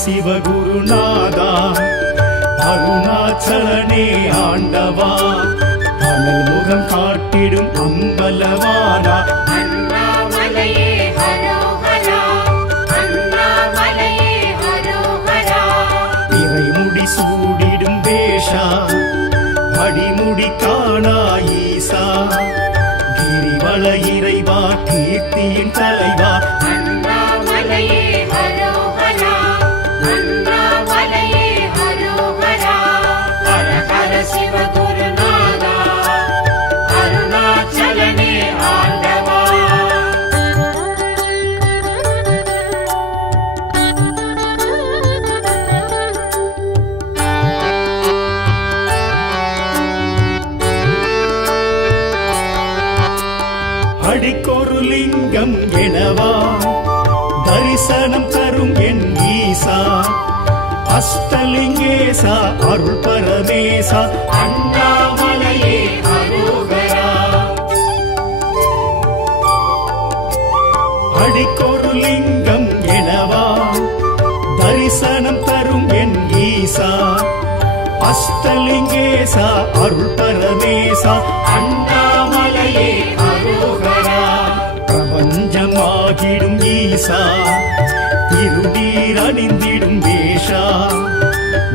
சிவகுருநாதா அருணாச்சலனே ஆண்டவா அனல் முகம் காட்டிடும் அம்பலவானா அண்ணாமலையே ஹரோஹரா அண்ணாமலையே ஹரோஹரா இறைமுடி சூடிடும் வேஷா அடிமுடி காணா ஈசா கிரிவல இறைவா கீர்த்தியின் தலைவா அண்ணாமலையே ஹரோஹரா அண்ணாமலையே ஹரோஹரா ஹர ஹர சிவகுருநாதா அருணாச்சலனே ஆண்டவா அடிக்கொரு லிங்கம் எனவா தரிசனம் தரும் என் ஈசா அஷ்டலிங்கேசா அருள் பரமேசா அண்ணாமலையே ஹரோஹரா அடிக்கொரு லிங்கம் எனவா தரிசனம் தரும் என் ஈசா அஷ்டலிங்கேசா அருள் பரமேசா அண்ணாமலையே ஹரோஹரா பிரபஞ்சமாகிடும் ஈசா திருநீர் அணிந்திடும் வேஷா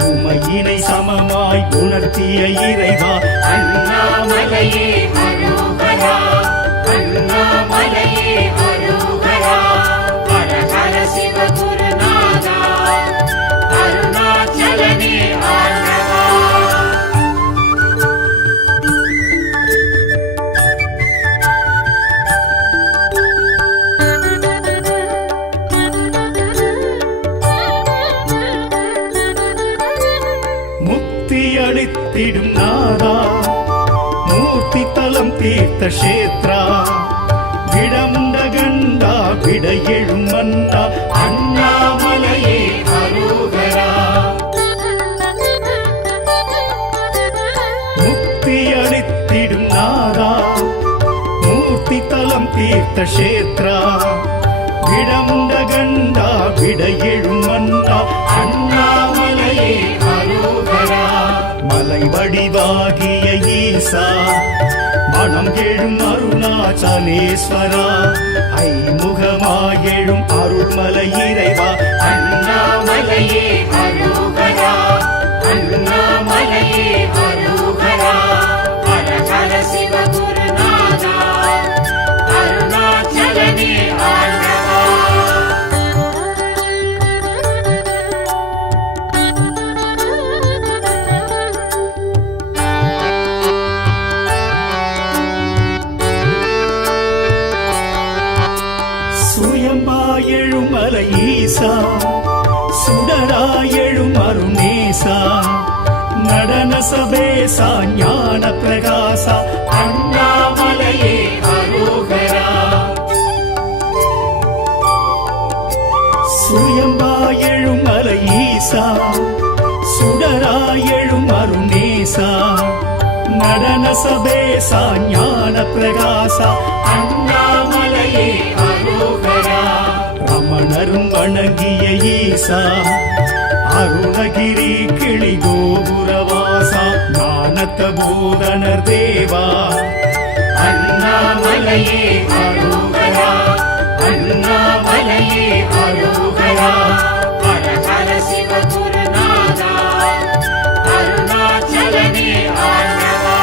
உமையினை சமமாய் உணர்த்திய இறைவா அண்ணாமலையே ஹரோஹரா அண்ணாமலையே ஹரோஹரா ஹர ஹர சிவகுருநாதா அருணாச்சலனே ஆண்டவா முக்தி அளித்திடும் நாதா மூர்த்தி தலம் தீர்த்த கஷேத்ரா விடமுண்ட கண்டா விட எழும் மன்னா அண்ணாமலையே ஹரோஹரா முக்தி அளித்திடும் நாதா மூர்த்தி தலம் தீர்த்த கஷேத்ரா விடமுண்ட கண்டா விட எழும் மன்னா அண்ணாமலையே ஹரோஹரா மலை வடிவாகிய ஈசா மனம் எழும் அருணாச்சலேஸ்வரா ஐமுகமாயெழும் அருள்மலை இறைவா அண்ணாமலையே ஹரோஹரா அண்ணாமலையே ஹரோஹரா ஹர ஹர சிவகுருநாதா அருணாச்சலனே ஆண்டவா சுயமாயெழும் மலை ஈசா சுடராயெழும் அருணேசா நடன சபேசா ஞான பிரகாசா அண்ணாமலையே ஹரோஹரா சுயம்பாயெழும் மலை ஈசா சுடராயெழும் அருணேசா நடன சபேசா ஞான பிரகாசா அண்ணாமலையே ஹரோஹரா ரமணரும் வணங்கிய ஈசா அருணகிரி கிளி கோபுரவாசா ஞானத்த பூதனர் தேவா அண்ணாமலையே ஹரோஹரா அண்ணாமலையே ஹரோஹரா ஹர ஹர சிவகுருநாதா அருணாச்சலனே ஆண்டவா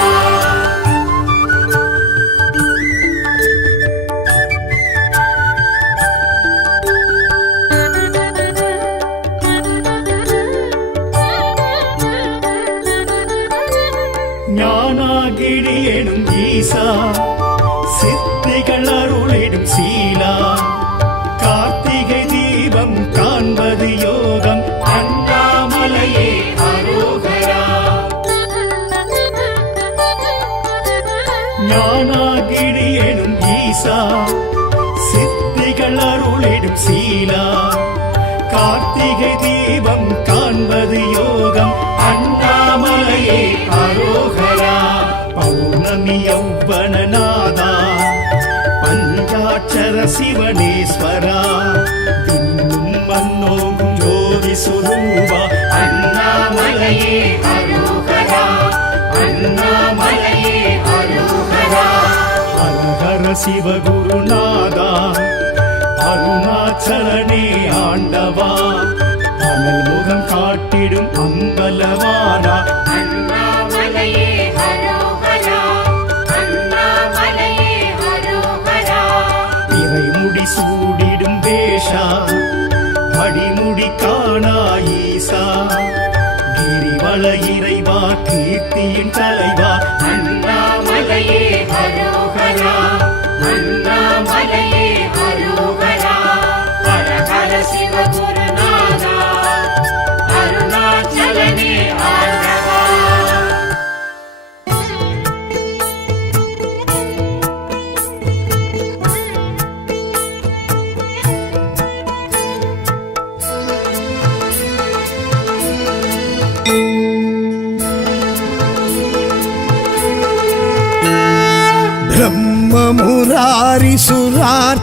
ஞானாகிரி எனும் ஈசா சித்திகள் அருளிடும் சீலா கார்த்திகை தீபம் காண்பது யோகம் அண்ணாமலையே ஹரோஹரா ஞானாகிரி எனும் ஈசா சித்திகள் அருளிடும் சீலா கார்த்திகை தீபம் காண்பது யோகம் அண்ணாமலையே ஹரோஹரா பௌர்ணமி யௌவனநாதா பஞ்சாட்சர சிவனேஸ்வரா விண்ணும் மண்ணோங்கும் ஜோதி சுரூபா அண்ணாமலையே அரோகரா அண்ணாமலையே அரோகரா ஹரஹர சிவகுருநாதா அருணாச்சலனே ஆண்டவா அனல் முகம் காட்டிடும் அம்பலவானா அண்ணாமலையே அரோகரா அண்ணாமலையே அரோகரா இறைமுடி சூடிடும் வேஷா அடிமுடி காணா ஈசா கிரிவல இறைவா கீர்த்தியின் தலைவா அண்ணாமலையே அரோகரா அண்ணாமலையே அரோகரா ஹரஹர சிவகுருநாதா அருணாச்சலனே ஆண்டவா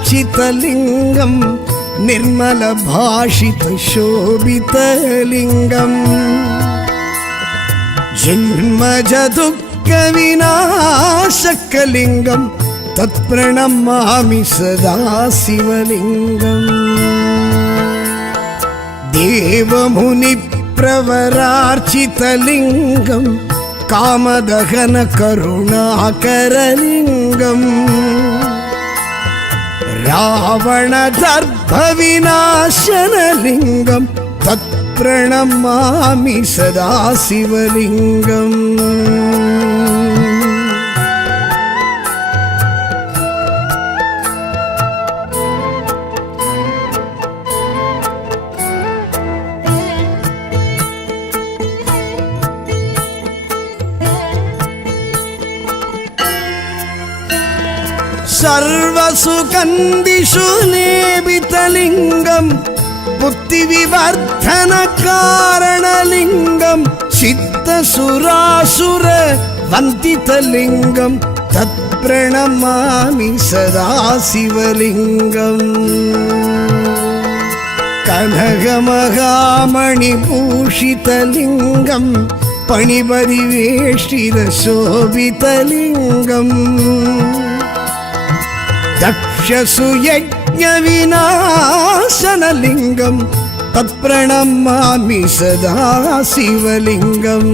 ब्रह्ममुरारिसुरार्चितलिङ्गम् निर्मलभाषितशोभितलिङ्गम् जन्मजदुःखविनाशकलिङ्गम् तत्प्रणमामि सदा शिवलिङ्गम् देवमुनिप्रवरार्चितलिङ्गम् कामदहन करुणाकरलिङ्गम् रावणदर्भविनाशनलिङ्गम् तत्प्रणमामि सदा शिवलिङ्गम् सर्वसुगन्धिषु लेपितलिङ्गम् बुद्धिविवर्धनकारणलिङ्गम् सिद्धसुरासुर वन्दितलिङ्गम् तत्प्रणमामि सदा शिवलिङ्गम् कनकमहामणिभूषितलिङ्गम् पणिपरिवेष्टितशोभितलिङ्गम् दक्षसुयज्ञविनाशनलिङ्गम् तत्प्रणमामि सदा शिवलिङ्गम्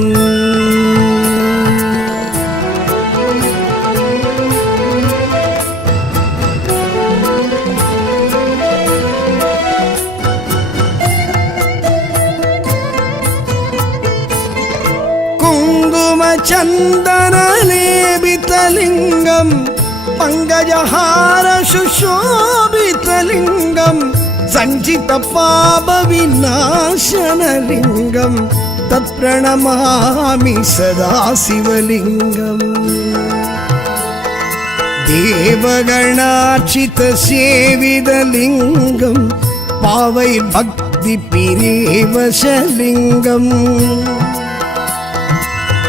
कुङ्कुमचन्दनलेपितलिङ्गम् पंकजहार सुशोभितलिङ्गम् सञ्चितपापविनाशनलिङ्गम् तत्प्रणमामि सदा शिवलिङ्गम् देवगणार्चितसेवितलिङ्गम् पावैर्भक्तिपिरेवशलिङ्गम्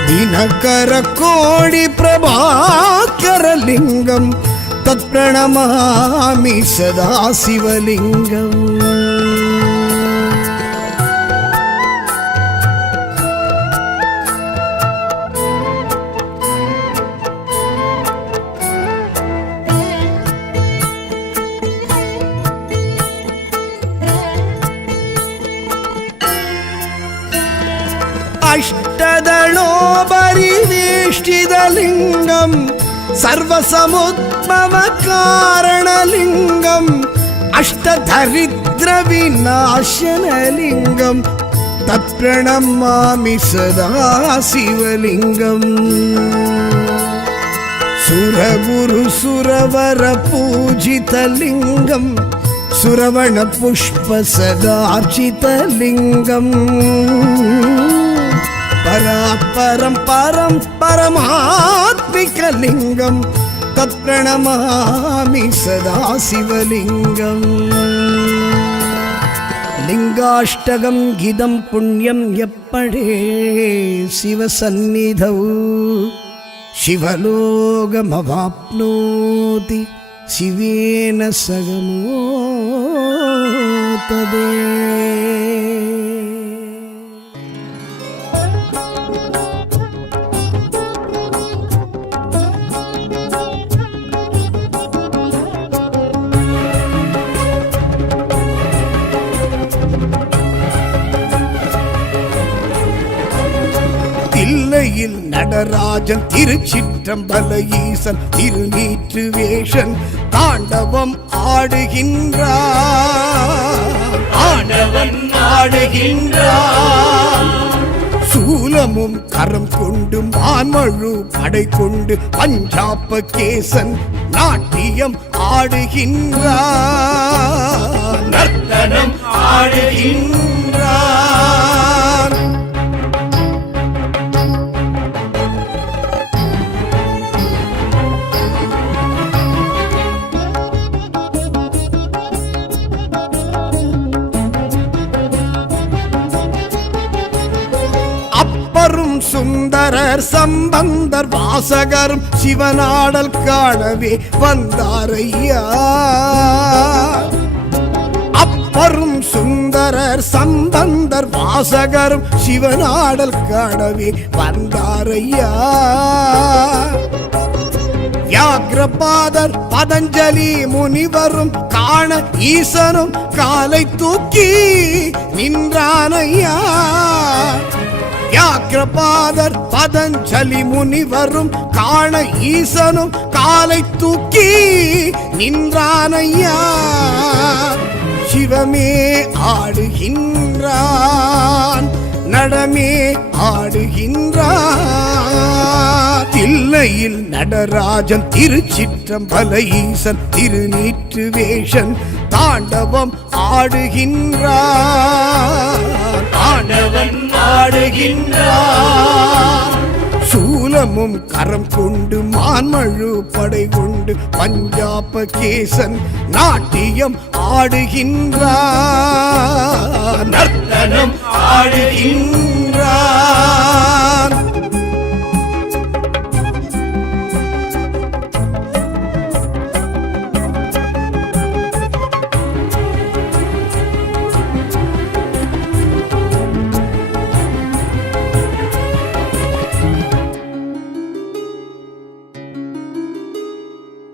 दिनकरकोटिप्रभाकरलिङ्गम् तत्प्रणमामि सदा शिवलिङ्गम् अष्टदलोपरिवेष्टितलिङ्गम् सर्वसमुद्भवकारणलिङ्गम् अष्टदरिद्रविनाशनलिङ्गम् तत्प्रणमामि सदा शिवलिङ्गम् सुरगुरुसुरवरपूजितलिङ्गम् सुरवणपुष्पसदार्चितलिङ्गम् परापरं परं परमात्मिकलिङ्गम् तत्प्रणमामि सदा शिवलिङ्गम् लिङ्गाष्टकं गिदं पुण्यं यप्पडे शिवसन्निधौ शिवलोकमवाप्नोति शिवेन सगमोतदे। நடராஜன் திருச்சிற்றம்பல ஈசன் திருநீற்று வேஷன் தாண்டவம் ஆடுகின்றான் ஆண்டவன் ஆடுகின்றான் சூலமும் கரம் கொண்டு மான்மழு படை கொண்டு பஞ்சாப கேசன் நாட்டியம் ஆடுகின்றான் நர்த்தனம் ஆடுகின்றான் அப்பரும் சுந்தரர் சம்பந்தர் வாசகரும் சிவனாடல் காணவே வந்தாரையா அப்பரும் சுந்தரர் சம்பந்தர் வாசகரும் சிவனாடல் காணவே வந்தாரையா வியாக்ரபாதர் பதஞ்சலி முனிவரும் காண ஈசனும் காலை தூக்கி நின்றானையா வியாக்ரபாதர் பதஞ்சலி முனிவரும் காண ஈசனும் காலை தூக்கி நின்றானையா சிவமே ஆடுகின்றான் நடமே ஆடுகின்றான் தில்லையில் நடராஜன் திருச்சிற்றம்பல ஈசன் திருநீற்று வேஷன் தாண்டவம் ஆடுகின்றான் ஆண்டவன் ஆடுகின்றான் சூலமும் கரம் கொண்டு மான்மழு படை கொண்டு பஞ்சாப கேசன் நாட்டியம் ஆடுகின்றான் நர்த்தனம் ஆடுகின்றான்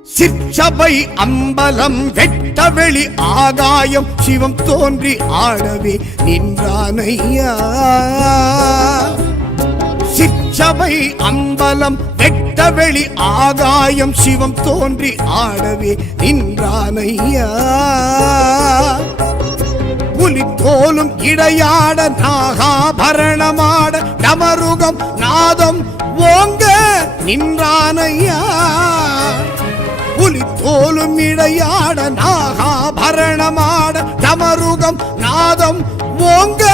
சிற்சபை அம்பலம் வெட்டவெளி ஆகாயம் சிவம் தோன்றி ஆடவே நின்றானையா சிற்சபை அம்பலம் வெட்டவெளி ஆகாயம் சிவம் தோன்றி ஆடவே நின்றானையா புலி போலும் இடையாட நாகாபரணமாட டமருகம் நாதம் ஓங்க நின்றானையா புலி தோலும் இடையாட நாகாபரணமாட டமருகம் நாதம் ஓங்க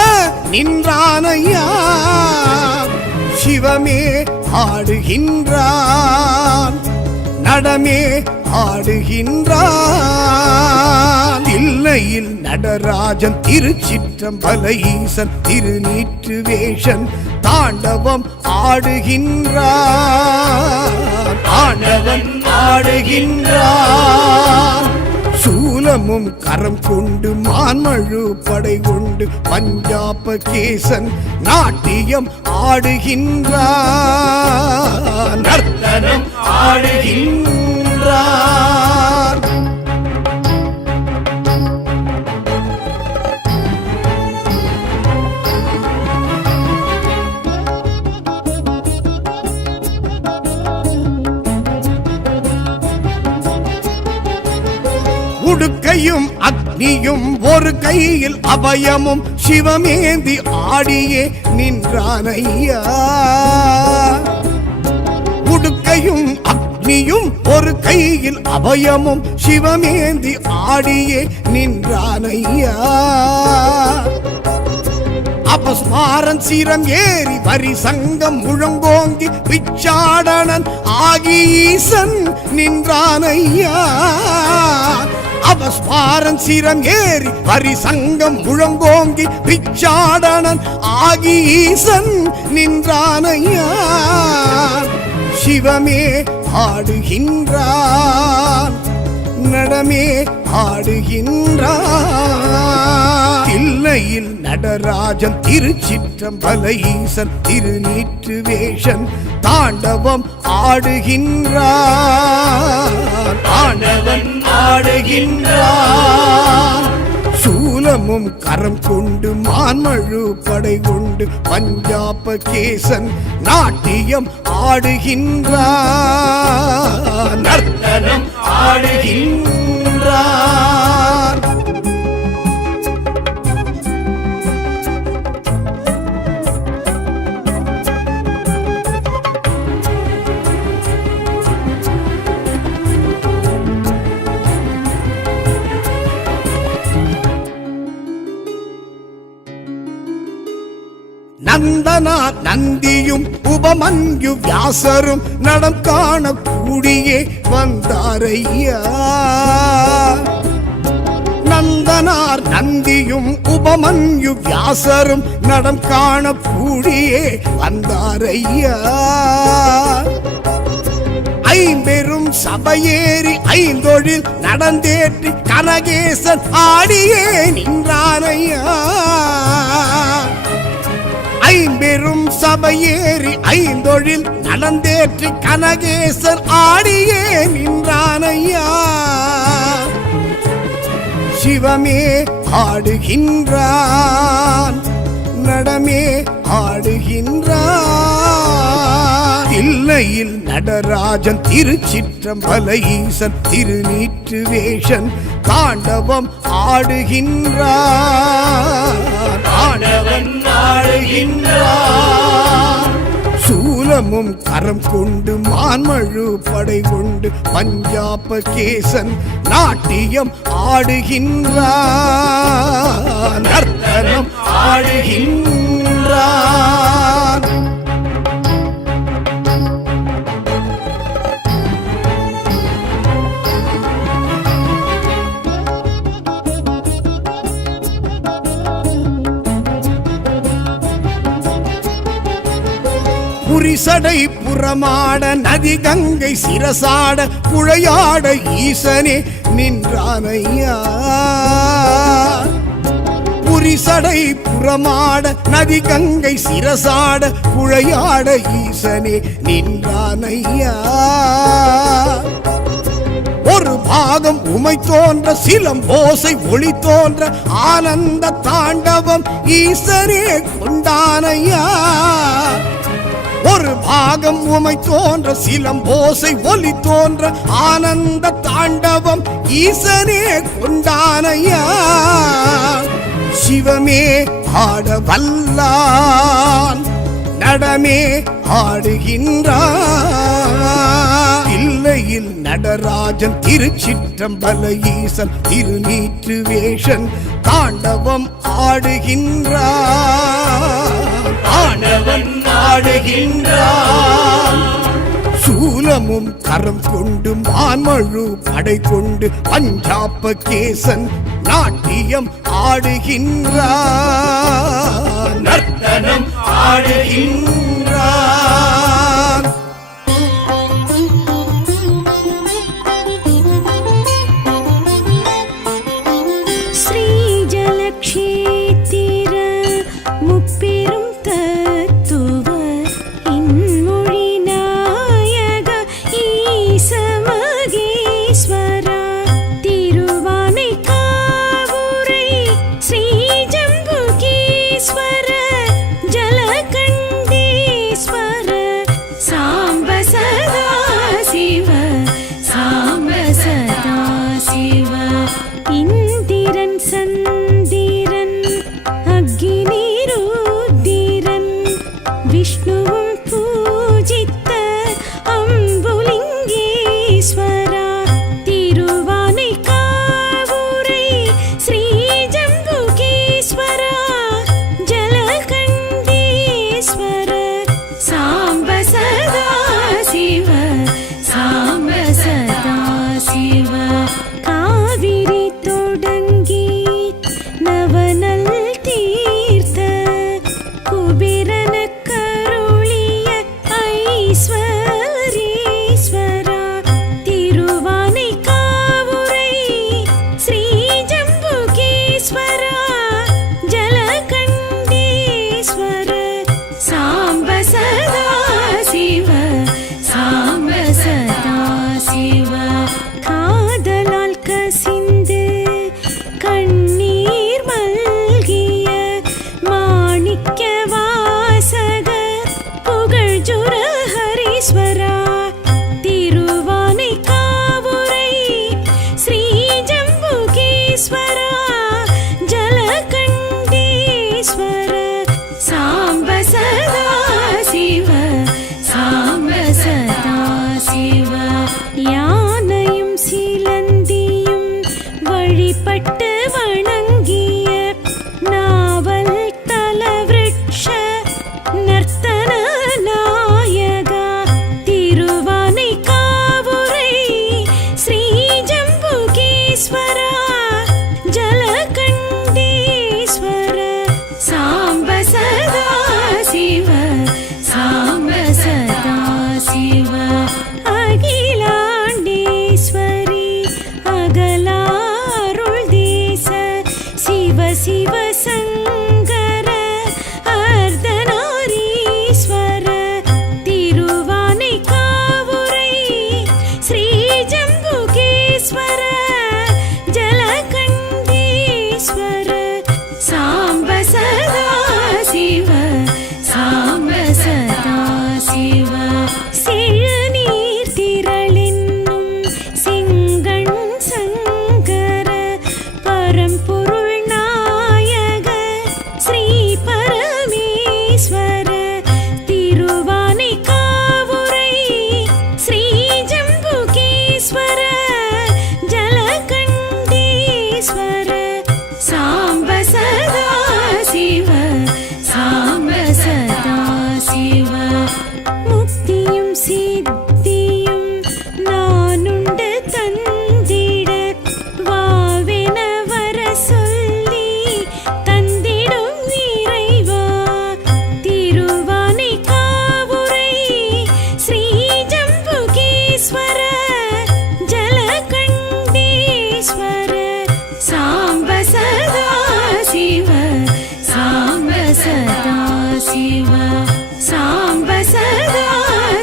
நின்றானையா சிவமே ஆடுகின்றான் நடமே ஆடுகின்றான் தில்லையில் நடராஜன் திருச்சிற்றம்பல ஈசன் திருநீற்று வேஷன் தாண்டவம் ஆடுகின்றான் ஆண்டவன் ஆடுகின்றான் சூலமும் கரம் கொண்டு மான்மழு படை கொண்டு பஞ்சாப கேசன் நாட்டியம் ஆடுகின்றான் நர்த்தனம் ஆடுகின்றான் உடுக்கையும் அக்னியும் ஒரு கையில் அபயமும் சிவமேந்தி ஆடியே நின்றானையா உடுக்கையும் அக்னியும் ஒரு கையில் அபயமும் சிவமேந்தி ஆடியே நின்றானையா அபஸ்மாரன் சீரம் ஏறி வரி சங்கம் முழங்கோங்கி பிச்சாடனன் ஆகி ஈசன் நின்றானையா அபஸ்மாரன் சீரம் ஏறி வரி சங்கம் முழங்கோங்கி பிச்சாடனன் ஆகி ஈசன் நின்றானையா சிவமே ஆடுகின்றான் நடமே ஆடுகின்றான் தில்லையில் நடராஜன் திருச்சிற்றம்பல ஈசன் திருநீற்று வேஷன் தாண்டவம் ஆடுகின்றான் ஆண்டவன் ஆடுகின்றான் சூல சூலமும் கரம் கொண்டு மான்மழு படை கொண்டு பஞ்சாப கேசன் நாட்டியம் ஆடுகின்றான் நர்த்தனம் ஆடுகின்றான். நந்தனார் நந்தியும் உபமன்யு வியாசரும் நடம் காண கூடியே வந்தாரையா. நந்தனார் நந்தியும் உபமன்யு வியாசரும் நடம் காண கூடியே வந்தாரையா. ஐம்பெரும் சபையேறி ஐந்தொழில் நடந்தேற்றி கனகேசன் ஆடியே நின்றானையா. ஐம்பெரும் சபையேறி ஐந்தொழில் நடந்தேற்றி கனகேசன் ஆடியே நின்றானையா. சிவமே ஆடுகின்றான், நடமே ஆடுகின்றான். தில்லையில் நடராஜன் திருச்சிற்றம்பல ஈசன் திருநீற்று வேஷன் தாண்டவம் ஆடுகின்றான். ஆண்டவன் ஆடுகின்றான். சூலமும் கரம் கொண்டு மான்மழு படை கொண்டு பஞ்சாப கேசன் நாட்டியம் ஆடுகின்றான். நர்த்தனம் ஆடுகின்றான். புரிசடை புறமாட நதி கங்கை சிரசாட புழையாட ஈசனே நின்றானையா. புரிசடை புறமாட நதி கங்கை சிரசாட புழையாட ஈசனே நின்றானையா. ஒரு பாகம் உமை தோன்ற சிலம்போசை ஒளி தோன்ற ஆனந்த தாண்டவம் ஈசனே கொண்டானையா. ஒரு பாகம் உமை தோன்ற சிலம்போசை ஒலி தோன்ற ஆனந்த தாண்டவம் ஈசனே கொண்டானையா. சிவமே ஆட வல்லான், நடமே ஆடுகின்றான். தில்லையில் நடராஜன் திருச்சிற்றம்பல ஈசன் திருநீற்று வேஷன் தாண்டவம் ஆடுகின்றான். ஆண்டவன் ஆடுகின்றான். சூலமும் கரம் கொண்டு மான்மழு படை கொண்டு பஞ்சாப கேசன் நாட்டியம் ஆடுகின்றான். நர்த்தனம் ஆடுகின்றான். ஸ்ரீஜலக்ஷேத்திர முப்பெரும் தத்துவ இன்மொழி நாயக ஈசமகேஸ்வரா திருவானைக்காவுரை ஸ்ரீஜம்புகேஸ்வர ஜலகண்டேஸ்வர சாம்ப சதா சிவ சாம்ப சதா சிவ இந்திரன் சந்திரன் அக்னிருத்திரன் விஷ்ணுவும் பூஜித்த அம்புலிங்கேஸ்வரா திருவானைக்காவுரை ஸ்ரீஜம்புகேஸ்வரா ஜலகண்டேஸ்வர சாம்ப சதா சிவ சாம்ப சதா சிவ காவிரி தொடங்கி நவநல் தீர்த்த குபிரன கருளிய ஐஸ்வரீஸ்வரா திருவானைக்காவுரை ஸ்ரீஜம்புகேஸ்வரா ஜலகண்டேஸ்வர சாம்ப சதா சிவ சாம்ப சதா சிவ காதலால் கசிந்து பட்டு வணங்கிய நாவல் தலவிருட்ச நர்த்தன நாயகா திருவானைக்காவுரை ஸ்ரீ ஜம்புகேஸ்வரா ஜலகண்டீஸ்வர சாம்ப சதா சிவ சாம்ப சதா சிவ அகிலாண்டேஸ்வரி அகலாருள் தேச சிவ சிவ சங்கர அர்த்தநாரீஸ்வர திருவானைக்காவுரை ஸ்ரீ ஜம்புகேஸ்வர ஜலகண்டீஸ்வர சாம்ப சதா சிவ சாம்ப சதா சிவ செழுநீர் திரளென்னும் செங்கண் சங்கர பரம்பொருள் நாயக ஸ்ரீ பரமேஸ்வர திருவானைக்காவுரை ஸ்ரீ ஜம்புகேஸ்வர ஜலகண்டீஸ்வர சாம்ப சதா சிவ சாம்ப சதா சிவ முக்தியும் சித்தியும் நானுண்டு தந்திட வாவென வர சொல்லி தந்திடும் இறைவா திருவானைக்காவுரை ஸ்ரீ ஜம்புகேஸ்வர ஜலகண்டீஸ்வர சாம்ப சதா சிவ சாம்ப சதா சிவ சாம்ப சதா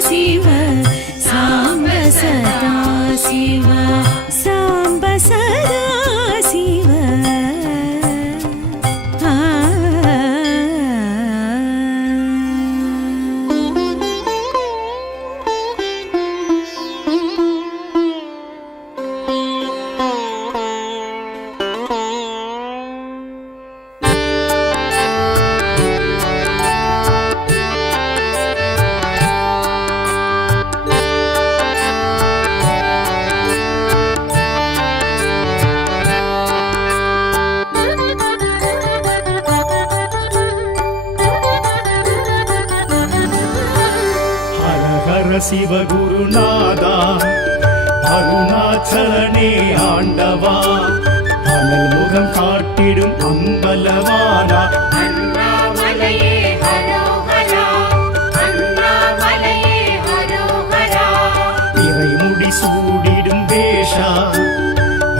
சிவ சாம்ப சதா சிவ சாம்ப சதா சிவ ஹர ஹர சிவகுருநாதா அருணாச்சலனே ஆண்டவா அனல் முகம் காட்டிடும் அம்பலவானா அண்ணாமலையே ஹரோஹரா அண்ணாமலையே ஹரோஹரா இறைமுடி சூடிடும் வேஷா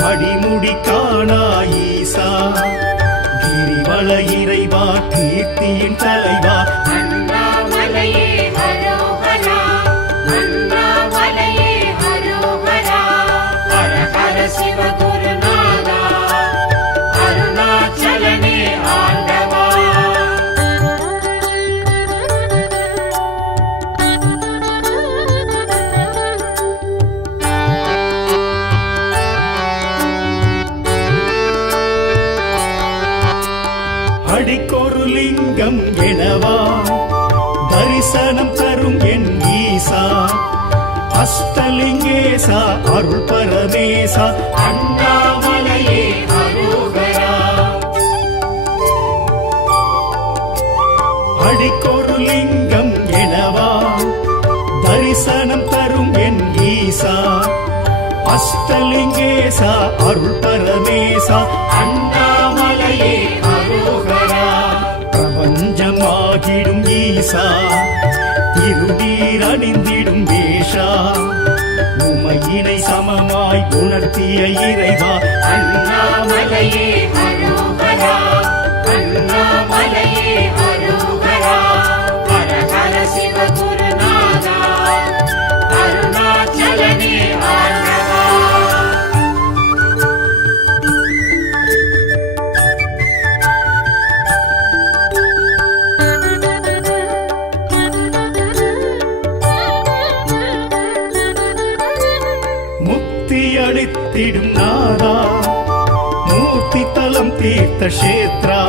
அடிமுடி காணா ஈசா கிரிவல இறைவா கீர்த்தியின் தலைவா அண்ணாமலையே ஹரோஹரா அண்ணாமலையே ஹரோஹரா ஹர ஹர சிவகுருநாதா அருணாச்சலனே ஆண்டவா அடிக்கொரு லிங்கம் எனவா தரிசனம் தரும் என் ஈசா அஷ்டலிங்கேசா அருள் பரமேசா அண்ணாமலையே ஹரோஹரா அடிக்கொரு லிங்கம் எனவா தரிசனம் தரும் என் ஈசா அஷ்டலிங்கேசா அருள் பரமேசா அண்ணாமலையே ஹரோஹரா பிரபஞ்சமாகிடும் ஈசா திருநீர் அணிந்திடும் வேஷா உமையினை சமமாய் உணர்த்திய இறைவா அண்ணாமலையே ஹரோஹரா அண்ணாமலையே ஹரோஹரா ஹர ஹர சிவகுருநாதா அருணாச்சலனே ஆண்டவா முக்தி அளித்திடும் நாதா மூர்த்தி தலம் தீர்த்த கஷேத்ரா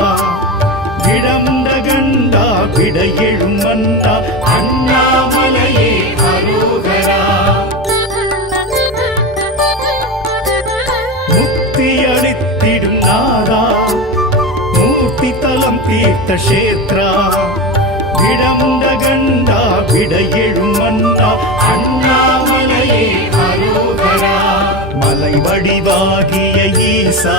விடமுண்ட கண்டா விட எழும் மன்னா அண்ணாமலையே ஹரோஹரா முக்தி அளித்திடும் தீர்த்த கஷேத்ரா விடமுண்ட கண்டா விடையெழும் மன்னா அண்ணாமலையே அரோகரா மலை வடிவாகிய ஈசா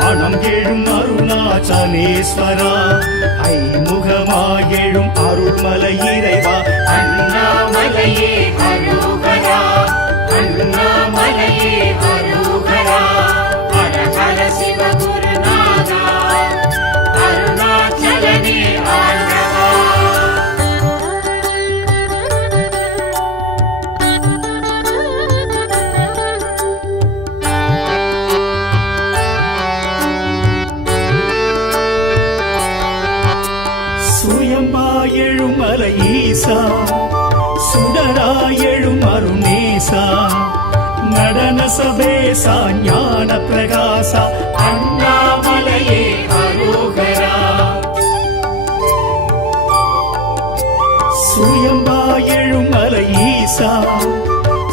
மனம் எழும் அருணாச்சலேஸ்வரா ஐமுகமாயெழும் அருள்மலை இறைவா அண்ணாமலையே அரோகரா அண்ணாமலையே அரோகரா ஹர சிவகுருநாதா அருணாச்சலனே ஆண்டவா சுயம்பாயெழும் மலை ஈசா சுடராயெழும் அருணேசா நடன சபேசா ஞான பிரகாசா அண்ணாமலையே அரோகரா சுயம்பாயெழும் மலை ஈசா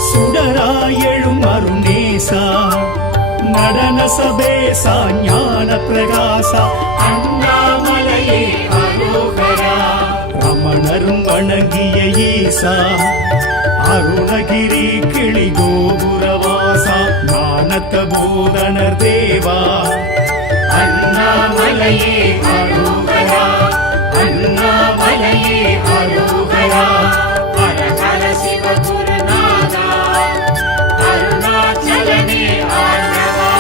சுடராயெழும் அருணேசா நடன சபேசா ஞான பிரகாசா அண்ணாமலையே அரோகரா ரமணரும் வணங்கிய ஈசா அருணகிரி கிளி கோபுரவாசா ஞானத்த போதனர் தேவா அண்ணாமலையே அரோகரா அண்ணாமலையே அரோகரா ஹர சிவகுருநாதா அருணாச்சலனே ஆண்டவா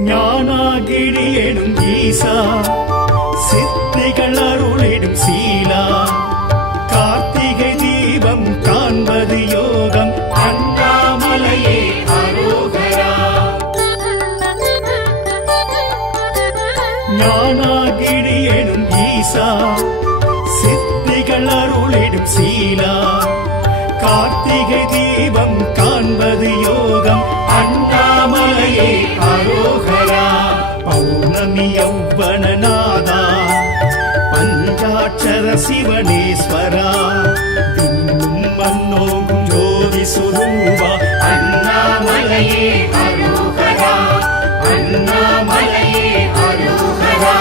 ஞானாகிரி எனும் ஈசா சித்திகள் அருளிடும் சீலா கார்த்திகை தீபம் காண்பது யோகம் அண்ணாமலையே அரோகரா ஞானாகிரி எனும் ஈசா சித்திகள் அருளிடும் சீலா கார்த்திகை தீபம் காண்பது யோகம் அண்ணாமலையே அரோகரா பௌர்ணமி யௌவனநாதா பஞ்சாட்சர சிவனேஸ்வரா விண்ணும் மன்னோகும் ஜோதி சுரூபா அண்ணாமலையே அரோகரா அண்ணாமலையே அரோகரா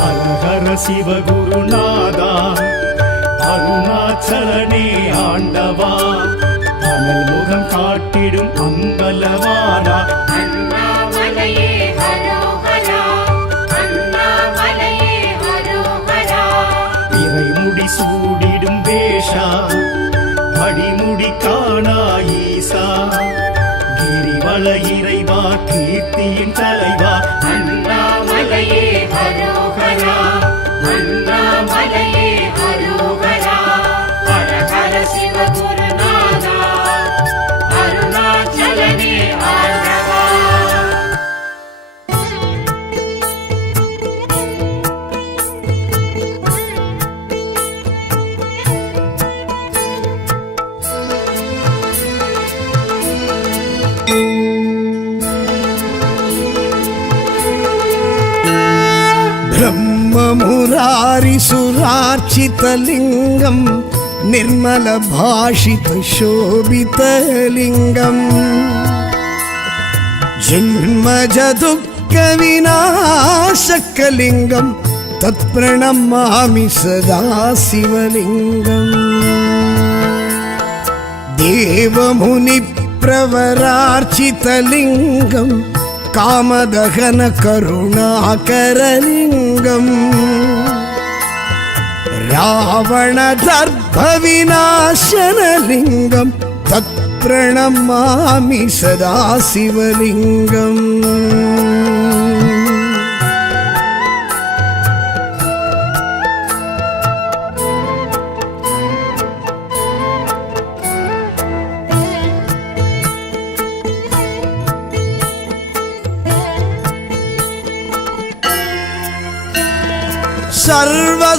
ஹர ஹர சிவகுருநாதா அருணாச்சலனே ஆண்டவா அனல் முகம் காட்டிடும் அம்பலவானா அண்ணாமலையே அரோகரா அண்ணாமலையே அரோகரா இறைமுடி சூடிடும் வேஷா அடிமுடி காணா ஈசா கிரிவல இறைவா கீர்த்தியின் தலைவா அண்ணாமலையே அரோகரா அண்ணாமலையே அரோகரா ஹர சிவகுருநாதா அருணாச்சலனே ஆண்டவா ब्रह्ममुरारिसुरार्चितलिङ्गम् निर्मलभाषितशोभितलिङ्गम् जन्मजदुःखविनाशकलिङ्गम् तत्प्रणमामि सदा शिवलिङ्गम् देवमुनिप्रवरार्चितलिङ्गम् कामदहन करुणाकरलिङ्गम् रावणदर्भविनाशनलिङ्गम् तत्प्रणमामि सदा शिवलिङ्गम्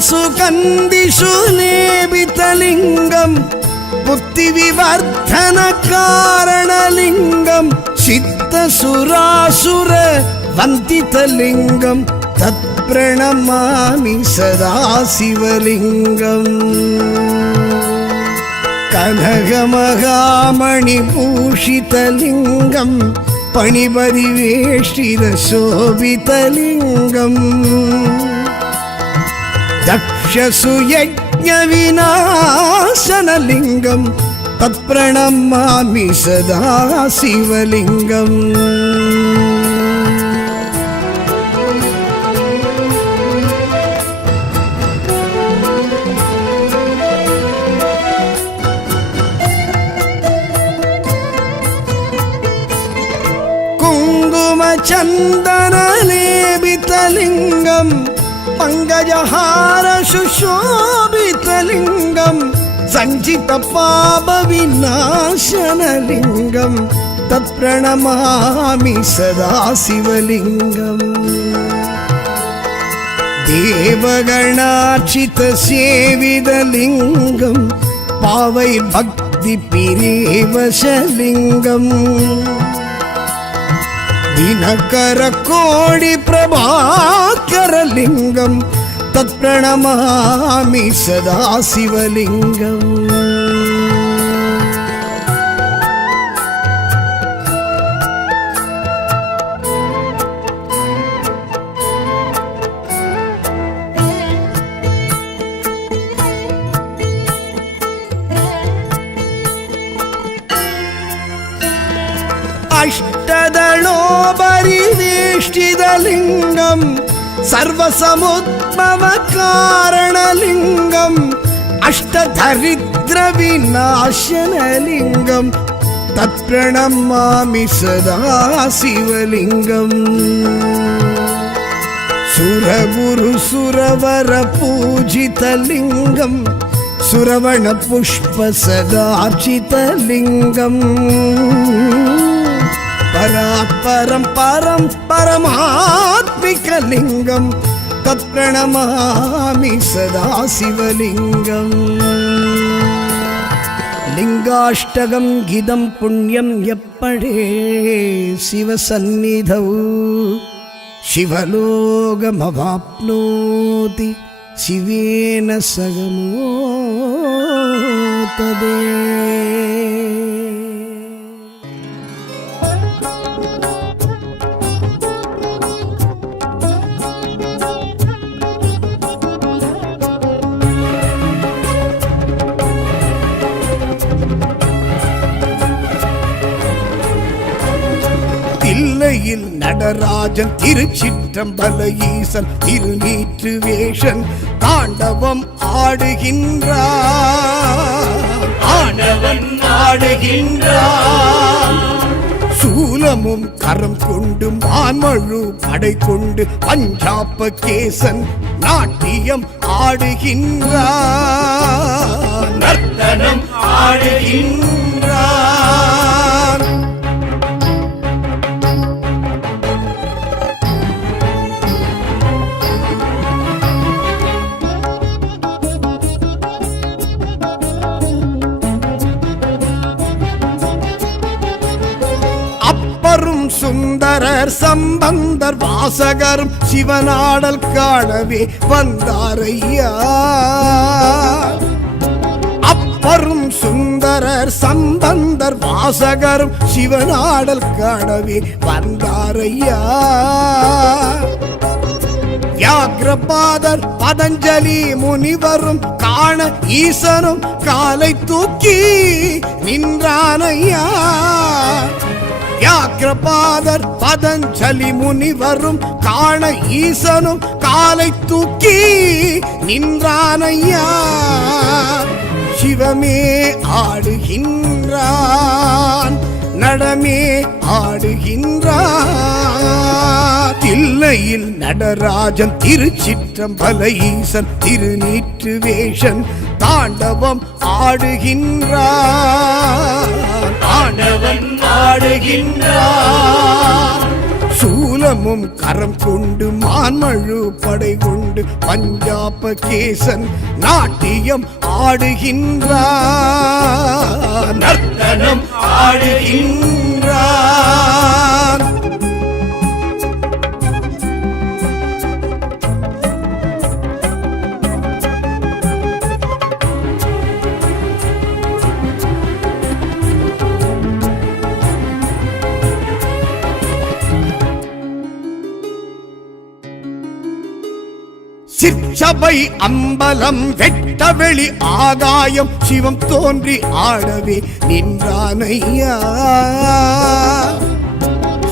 सर्वसुगन्धिषु लेपितलिङ्गम् बुद्धिविवर्धनकारणलिङ्गम् चित्तसुरासुर वन्दितलिङ्गम् தத் பிரணமாமி சதா சிவலிங்கம் கனகமகாமணி பூஷிதலிங்கம் பணிபரிவேஷ்டித சோபிதலிங்கம் தக்ஷசுயஜ்ஞ விநாசனலிங்கம் தத் பிரணமாமி சதா சிவலிங்கம் चन्दनलेपितलिङ्गं पङ्कजहार सुशोभितलिङ्गं सञ्चितपापविनाशनलिङ्गं तत्प्रणमामि सदा शिवलिङ्गम् देवगणार्चितसेवितलिङ्गं पावैर्भक्तिपिरेवशलिङ्गम् दिनकर कोडि प्रभाकरलिङ्गं तत्प्रणमामि सदा शिवलिङ्गम् अष्टदलोपरिवेष्टितलिङ्गं सर्वसमुद्भवकारणलिङ्गम् अष्टदरिद्रविनाशनलिङ्गं तत्प्रणमामि सदा शिवलिङ्गम् सुरगुरुसुरवरपूजितलिङ्गं सुरवणपुष्पसदार्चितलिङ्गम् परात्परं परं परमात्मिकलिङ्गं तत्प्रणमामि सदा शिवलिङ्गम् लिङ्गाष्टकं गिदं पुण्यं यप्पडे शिवसन्निधौ शिवलोकमवाप्नोति शिवेन सगमोतदे தில்லையில் நடராஜன் திருச்சிற்றம்பல ஈசன் திருநீற்று வேஷன் தாண்டவம் ஆடுகின்றான் சூலமும் கரம் கொண்டு மான்மழு படை கொண்டு பஞ்சாப கேசன் நாட்டியம் ஆடுகின்றான் நர்த்தனம் ஆடுகின்றான் சுந்தரர் சம்பந்தர் வாசகரும் சிவனாடல் காணவே வந்தாரையா அப்பரும் சுந்தரர் சம்பந்தர் வாசகரும் சிவனாடல் காணவே வந்தாரையா வியாக்ரபாதர் பதஞ்சலி முனிவரும் காண ஈசனும் காலை தூக்கி நின்றானையா வியாக்ரபாதர் பதஞ்சலி முனிவரும் காண ஈசனும் காலை தூக்கி நின்றானையா சிவமே ஆடுகின்றான் நடமே ஆடுகின்றான் தில்லையில் நடராஜன் திருச்சிற்றம்பல ஈசன் திருநீற்று வேஷன் தாண்டவம் ஆடுகின்றான் சூலமும் கரம் கொண்டு மான்மழு படை கொண்டு பஞ்சாப கேசன் நாட்டியம் ஆடுகின்றான் நர்த்தனம் ஆடுகின்றான் சிற்சபை அம்பலம் வெட்டவெளி ஆகாயம் சிவம் தோன்றி ஆடவே நின்றானையா.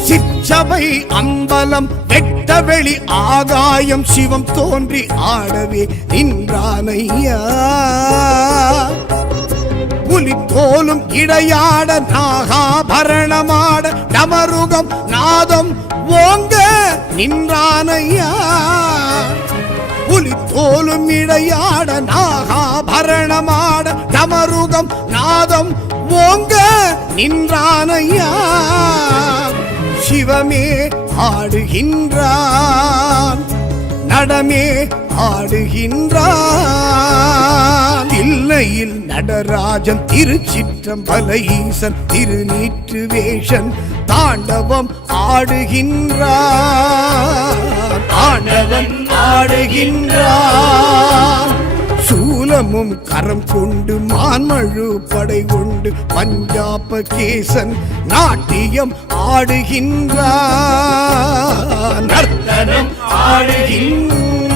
சிற்சபை அம்பலம் வெட்டவெளி ஆகாயம் சிவம் தோன்றி ஆடவே நின்றானையா. புலி தோலும் இடையாட நாகாபரணமாட டமருகம் நாதம் ஓங்க நின்றானையா. புலி தோலும் இடையாட நாகாபரணமாட டமருகம் நாதம் ஓங்க நின்றானையா. சிவமே ஆடுகின்றான், நடமே ஆடுகின்றான். இல்லையில் நடராஜன் திருச்சிற்றம்பல ஈசன் திருநீற்று வேஷன் தாண்டவம் ஆடுகின்றான், தாண்டவம் ஆடுகின்றான். சூலமும் கரம் கொண்டு மான்மழு படை கொண்டு பஞ்சாப கேசன் நாட்டியம் ஆடுகின்றான், நர்த்தனம் ஆடுகின்றான்.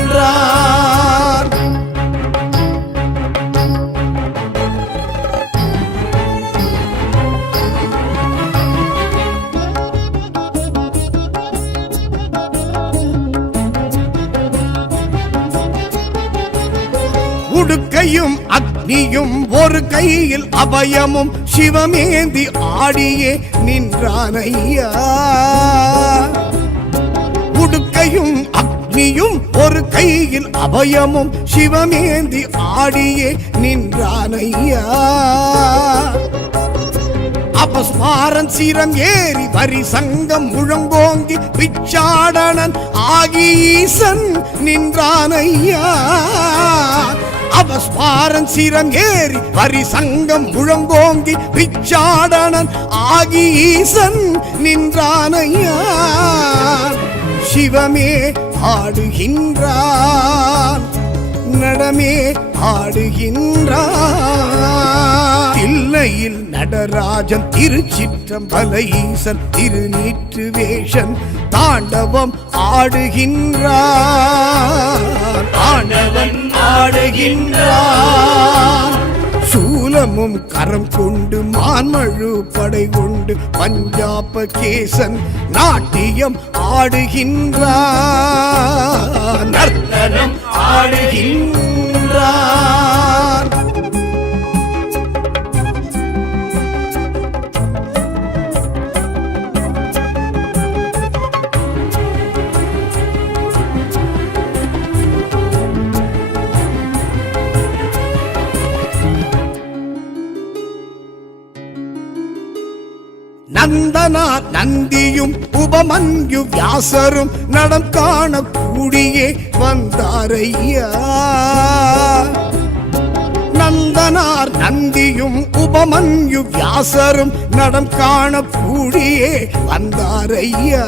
உடுக்கையும் அக்னியும் ஒரு கையில் அபயமும் சிவமேந்தி ஆடியே நின்றானையா. உடுக்கையும் அக்னியும் ஒரு கையில் அபயமும் சிவமேந்தி ஆடியே நின்றானையா. அபஸ்மாரன் சிரம் ஏறி வரி சங்கம் முழங்கோங்கி பிச்சாடனன் ஆகி ஈசன் நின்றானையா. அபஸ்மாரன் சிரம் ஏறி வரி சங்கம் முழங்கோங்கி பிச்சாடனன் ஆகி ஈசன் நின்றானையா. சிவமே ஆடுகின்றான், நடமே ஆடுகின்றான். இல்லையில் நடராஜன் திருச்சிற்றம்பல ஈசன் திருநீற்று வேஷன் தாண்டவம் ஆடுகின்றான், தாண்டவன் ஆடுகின்றான். சூலமும் கரம் கொண்டு மான்மழு படை கொண்டு பஞ்சாப கேசன் நாட்டியம் ஆடுகின்றான், நர்த்தனம் ஆடுகின்றான். நந்தனா நந்தியும் உபமன்யு வியாசரும் நடம் காண கூடியே வந்தாரையா. நந்தனார் நந்தியும் உபமன்யு வியாசரும் நடம் காண கூடியே வந்தாரையா.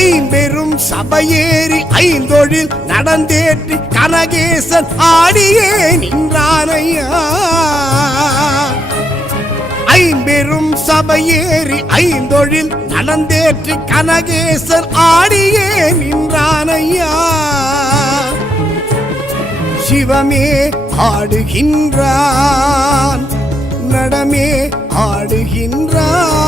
ஐம்பெரும் சபையேறி ஐந்தொழில் நடந்தேற்றி கனகேசன் ஆடியே நின்றானையா. ஐம்பெரும் சபையேறி ஐந்தொழில் நடந்தேற்றி கனகேசன் ஆடியே நின்றானையா. சிவமே ஆடுகின்றான், நடமே ஆடுகின்றான்.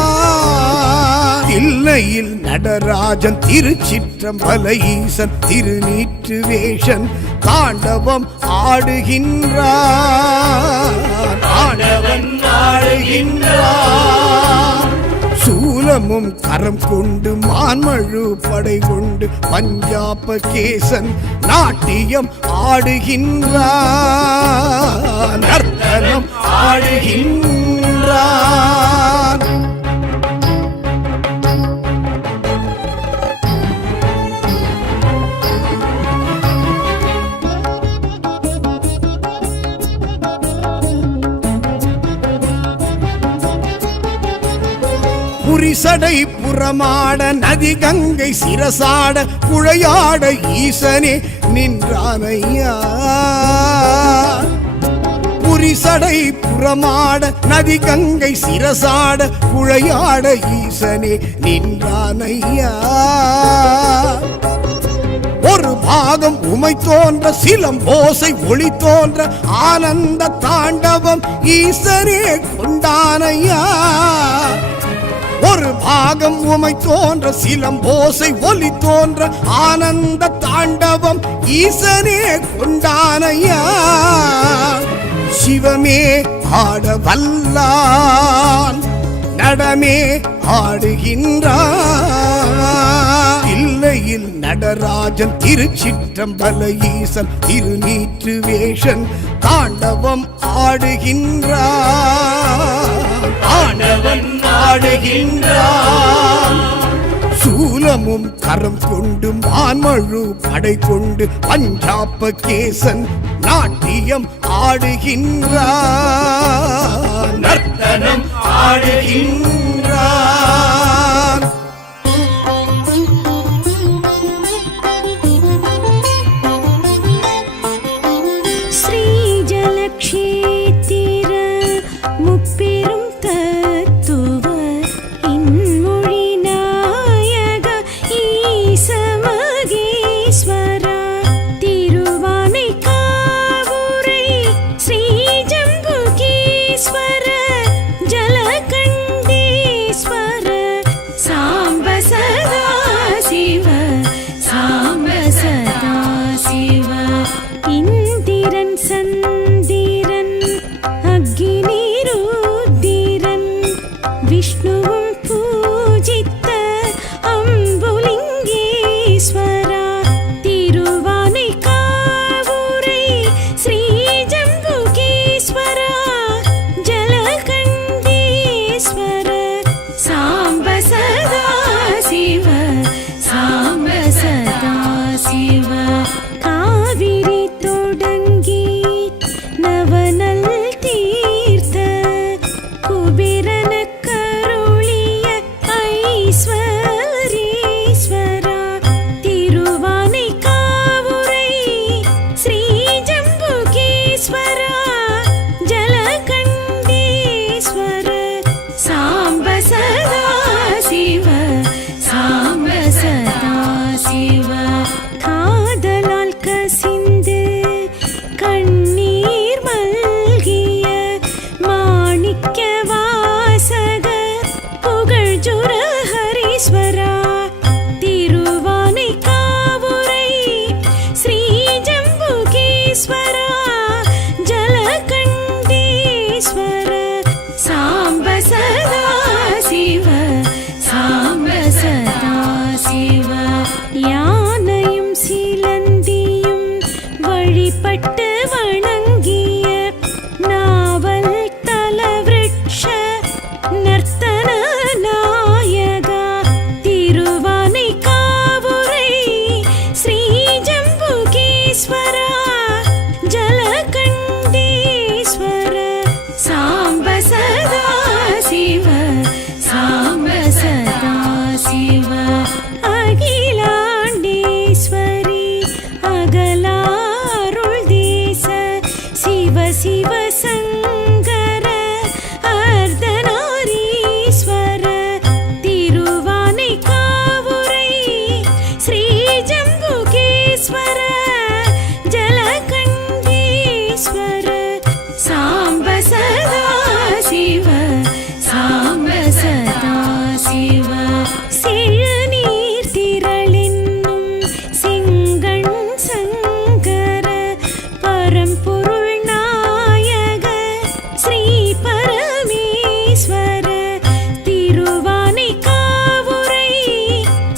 இல்லையில் நடராஜன் திருச்சிற்றம்பல ஈசன் திருநீற்று வேஷன் தாண்டவம் ஆடுகின்றான், தாண்டவன் ஆடுகின்றான். சூலமும் கரம் கொண்டு மான்மழு படை கொண்டு பஞ்சாப கேசன் நாட்டியம் ஆடுகின்றான், நர்த்தனம் ஆடுகின்றான். புரிசடை புறமாட நதி கங்கை சிரசாட குழையாட ஈசனே நின்றானையா. புரிசடை புறமாட நதி கங்கை சிரசாட குழையாட ஈசனே நின்றானையா. ஒரு பாகம் உமை தோன்ற சிலம்போசை ஒளி தோன்ற ஆனந்த தாண்டவம் ஈசனே கொண்டானையா. ஒரு பாகம் உமை தோன்ற சிலம்போசை ஒளி தோன்ற ஆனந்த தாண்டவம் ஈசனே கொண்டானையா. சிவமே ஆட வல்லான் நடமே ஆடுகின்றான். இல்லையில் நடராஜன் திருச்சிற்றம்பல ஈசன் திருநீற்று வேஷன் தாண்டவம் ஆடுகின்றான். ஆண்டவன் ஆடுகின்றான். சூலமும் கரம் கொண்டு மான்மழு படை கொண்டு பஞ்சாப கேசன் நாட்டியம் ஆடுகின்றான். நர்த்தனம் ஆடுகின்றான். ஸ்ரீ ஜலக்ஷேத்திர முப்பெரும் தத்துவ இன்மொழி நாயக ஈசமகேஸ்வரா திருவானைக்காவுரை ஸ்ரீ ஜம்புகேஸ்வர ஜலகண்டேஸ்வர சாம்ப சதா சிவ சாம்ப சதா சிவ இந்திரன் சந்திரன் அக்னி ருத்திரன் விஷ்ணுவும் பூஜித்த அம்புலிங்கேஸ்வரா திருவானைக்காவுரை ஸ்ரீ ஜம்புகேஸ்வரா ஜலகண்டேஸ்வர சாம்ப சதா சிவ சாம்ப சதா சிவ காவிரி தொடங்கி நவநல் தீர்த்த குபிரன கருளிய ஐஸ்வரீஸ்வரா திருவானைக்காவுரை ஸ்ரீ ஜம்புகேஸ்வரா ஜலகண்டேஸ்வர சாம்ப சதா சிவ சாம்ப சதா சிவ காதலால் கசிந்து கண்ணீர் மல்கிய மாணிக்க வாசக புகழ்ஜுர ஹரீஸ்வரா திருவானைக்காவுரை ஸ்ரீ ஜம்புகேஸ்வரா ஜலகண்டேஸ்வர சாம்ப சதா சிவ சாம்ப சதா சிவ யானையும் சிலந்தியும் வழிபட்டு வணங்கிய நாவல் தலவிருட்ச நர்த்தன நாயகா திருவானைக்காவுரை ஸ்ரீ ஜம்புகேஸ்வரா ஜலகண்டேஸ்வர சாம்ப சதா சிவ சாம்ப சதா சிவ அகிலாண்டேஸ்வரி அகலாருள் தேச சிவ சிவ சங்கர அர்த்தநாரீஸ்வர திருவானைக்காவுரை ஸ்ரீ ஜம்புகேஸ்வர ஜலகண்டேஸ்வர சாம்ப சதா சிவ சாம்ப சதா சிவ செழுநீர் திரளென்னும் செங்கண் சங்கர பரம்பொருள் நாயக ஸ்ரீ பரமேஸ்வர திருவானைக்காவுரை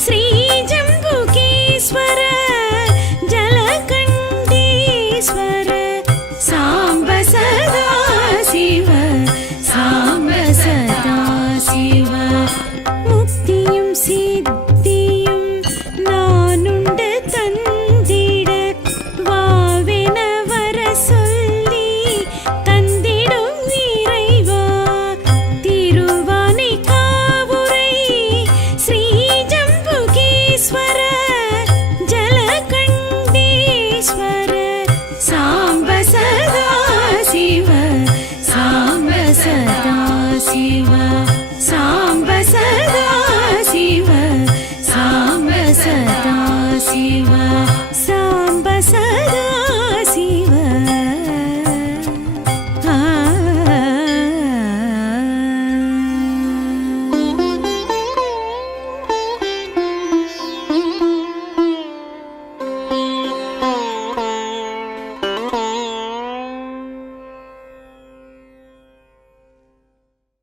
ஸ்ரீ ஜம்புகேஸ்வர ஜலகண்டேஸ்வர சாம்ப சதா சிவ சாம்ப சதா சிவ முக்தியும் சித்தியும் நானுண்டு தந்திட வாவென வர சொல்லி தந்திடும் இறைவா திருவானைக்காவுரை ஸ்ரீ ஜம்புகேஸ்வர ஜலகண்டேஸ்வர சாம்ப சதா சிவ சாம்ப சதா சிவ